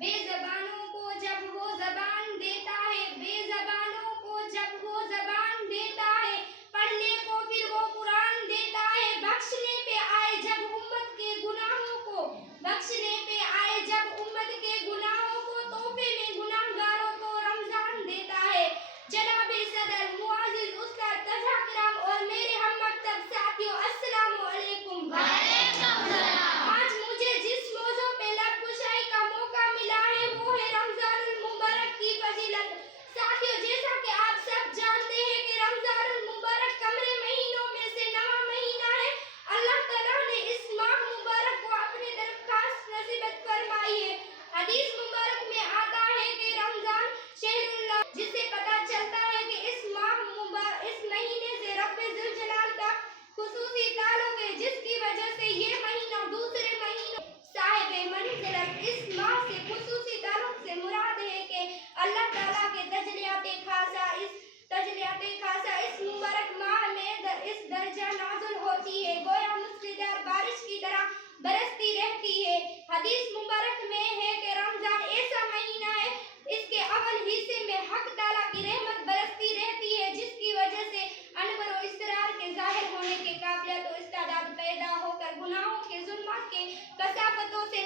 بے زبانوں کو جب وہ زبان دیتا ہے، بے زبانوں کو جب وہ زبان دیتا ہے، پڑھنے کو پھر وہ قرآن دیتا ہے، بخشنے پہ آئے جب امت کے گناہوں کو، بخشنے پہ آئے جب امت کے گناہوں کو، تحفے میں گناہگاروں کو رمضان دیتا ہے۔ جناب صدر، معزز استاد، طلباء کرام اور میرے ہم مکتب ساتھیوں، السلام علیکم۔ آج مجھے جس موضوع پہ لب گشائی کا موقع ملا ہے وہ ہے رمضان المبارک کی فضیلت۔ ساتھیوں، جیسا کہ آپ سب جانتے ہیں کہ رمضان المبارک قمری مہینوں میں سے 9واں مہینہ ہے۔ اللہ تعالیٰ نے اس ماہ مبارک کو اپنی طرف خاص نصیبت فرمائی ہے۔ حدیث مبارک میں آتا ہے کہ رمضان شہر اللہ، جس سے پتہ چلتا ہے کہ اس مہینے سے رب ذوالجلال کا خصوصی تعلق ہے، جس کی وجہ سے یہ مہینہ دوسرے مہینوں صاحب منزلت۔ اس ماہ سے خصوصی تعلق سے مراد ہے کہ اللہ تعالیٰ کے تجلیات خاصہ اس مبارک ماہ میں اس درجہ نازل ہوتی ہے، گویا موسیقار بارش کی طرح برستی رہتی ہے۔ حدیث مبارک میں ہے کہ رمضان ایسا مہینہ ہے، اس کے اول حصے میں حق تعالیٰ کی رحمت برستی رہتی ہے، جس کی وجہ سے انور و اسرار کے ظاہر ہونے کے قابلیت و استعداد پیدا ہو کر گناہوں کے ظلمات کے کثافتوں سے